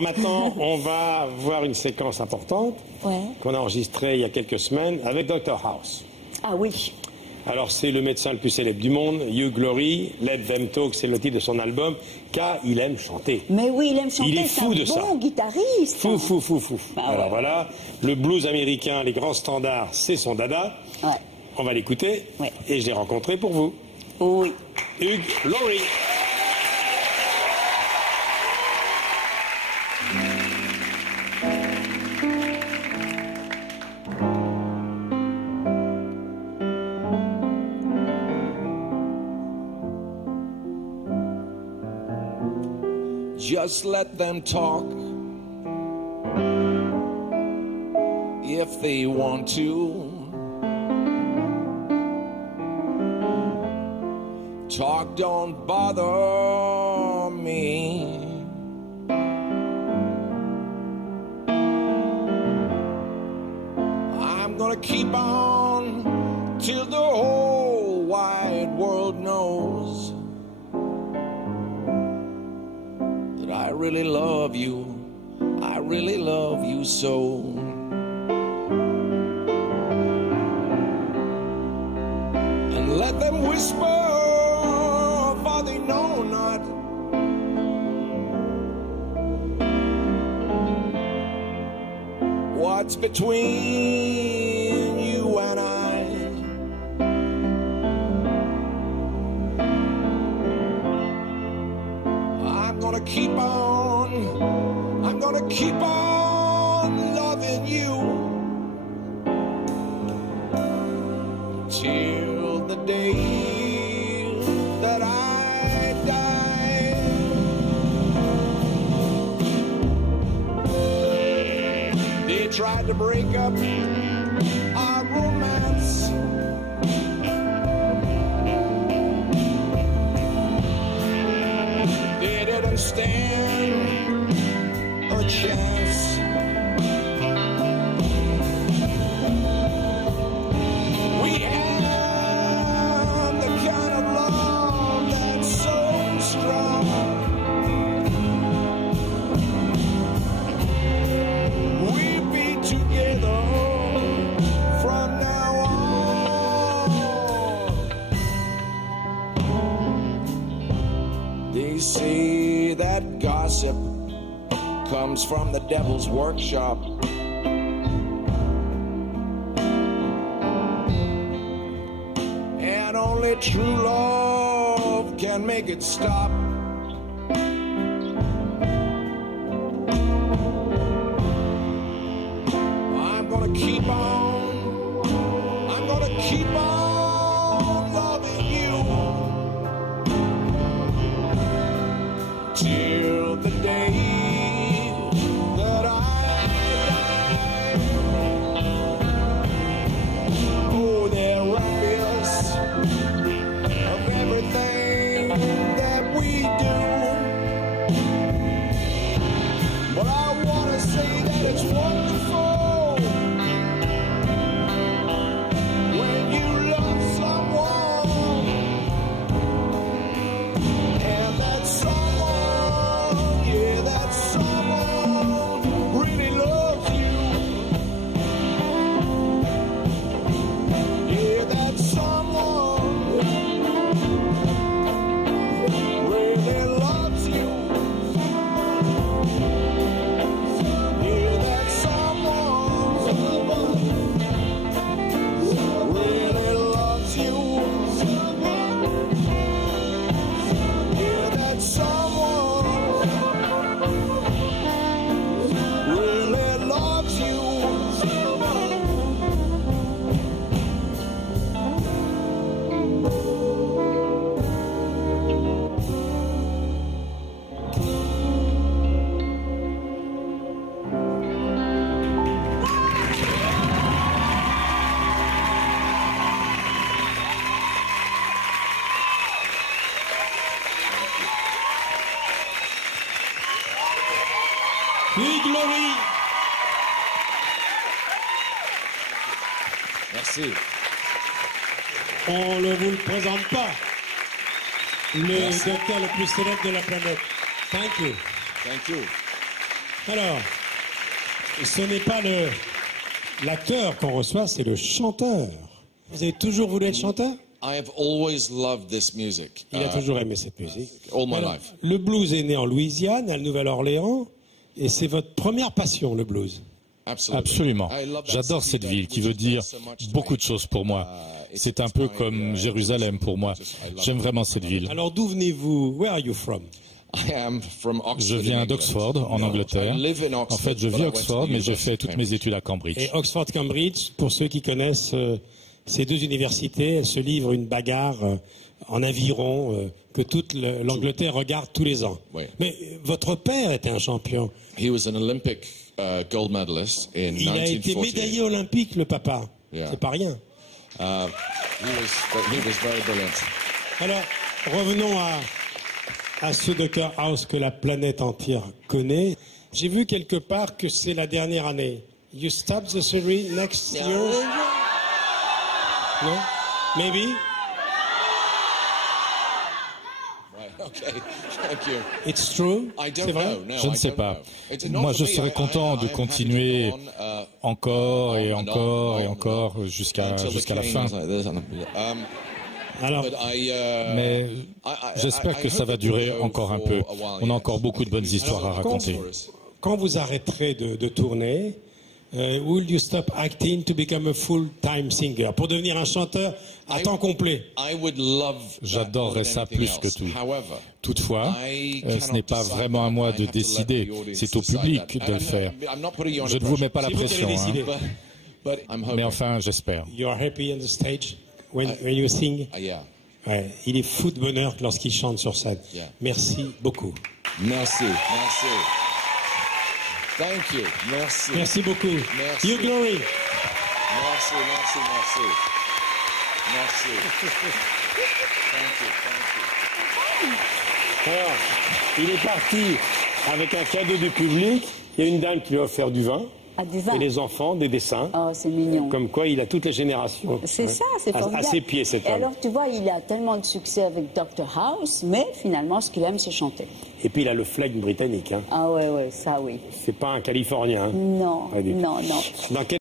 Maintenant, on va voir une séquence importante qu'on a enregistrée il y a quelques semaines avec Dr House. Ah oui. Alors, c'est le médecin le plus célèbre du monde, Hugh Laurie. Let Them Talk, c'est le titre de son album, car il aime chanter. Mais oui, il aime chanter. Il est fou de ça. C'est un bon guitariste. Fou, fou, fou, fou. Bah, alors ouais. voilà, le blues américain, les grands standards, c'est son dada. Ouais. On va l'écouter. Ouais. Et je l'ai rencontré pour vous. Oui. Hugh Laurie. Just let them talk if they want to. Talk don't bother me. I'm gonna keep on till the whole wide world knows I really love you, I really love you so. And let them whisper, for they know not what's between you and I. I'm gonna keep on loving you till the day that I die. They tried to break up our romance. They didn't stand a chance. We had the kind of love that's so strong. We'll be together from now on. They say that gossip comes from the devil's workshop. And only true love can make it stop. I'm gonna keep on loving you till the day that I die. Oh, they're envious of everything that we do. But I want to say that it's wonderful when you love someone, and that someone, yeah, that someone really loves you. Yeah, that someone really loves you. Yeah, that someone really loves you. Yeah, that someone really loves you. Hugh Laurie. Merci. On ne vous le présente pas. Le docteur le plus célèbre de la planète. Thank you. Thank you. Alors, ce n'est pas l'acteur qu'on reçoit, c'est le chanteur. Vous avez toujours voulu être chanteur? I have always loved this music. Il a toujours aimé cette musique. All my Alors, life. le blues est né en Louisiane, à la Nouvelle-Orléans, et c'est votre première passion, le blues. Absolument. J'adore cette ville qui veut dire beaucoup de choses pour moi. C'est un peu comme Jérusalem pour moi. J'aime vraiment cette ville. Alors d'où venez-vous? Where are you from? Je viens d'Oxford, en Angleterre. En fait, je vis à Oxford, mais j'ai fait toutes mes études à Cambridge. Et Oxford-Cambridge, pour ceux qui connaissent ces deux universités, elles se livrent une bagarre en aviron que toute l'Angleterre regarde tous les ans. Oui. Mais votre père était un champion. He was an Olympic gold medalist in Il a été 1948. médaillé olympique, le papa. Yeah. C'est pas rien. He was very brilliant. Alors, revenons à ce Dr House que la planète entière connaît. J'ai vu quelque part que c'est la dernière année. You stop the surgery next year? No? Maybe? Right, okay, thank you. It's true? I C'est don't vrai? know. No, Je ne I sais don't pas. know. It's not Moi, for je me. serais content de I'm happy to continuer go on, encore et on and encore on et and encore on jusqu'à until the la king fin. is like this. Alors, But Mais j'espère que ça va durer encore un peu. On a encore beaucoup de bonnes histoires à raconter. quand vous arrêterez de tourner, will you stop acting to become a full-time singer? Pour devenir un chanteur à temps complet? J'adorerais ça plus que tout. Toutefois, ce n'est pas vraiment à moi de décider. C'est au public de le faire. Je ne vous mets pas la C'est vous qui allez pression. décider. Mais enfin, j'espère. You are happy on the stage when you sing? Yeah. Ouais, il est fou de bonheur lorsqu'il chante sur scène. Yeah. Merci beaucoup. Merci. Merci. Thank you. Merci. Merci beaucoup. Merci. You glory. Merci, merci, merci. Merci. Thank you, thank you. Alors, il est parti avec un cadeau du public. Il y a une dame qui lui a offert du vin. À du vin. Et les enfants, des dessins. Oh, c'est mignon. Comme quoi, il a toutes les générations. C'est ça, c'est À formidable. ses pieds, cet Et homme. alors, tu vois, il a tellement de succès avec Dr House, mais finalement, ce qu'il aime, c'est chanter. Et puis, il a le flegme britannique. Hein. Ah ouais, ça oui. C'est pas un Californien. Hein. Non, Pas du tout. non. Dans quel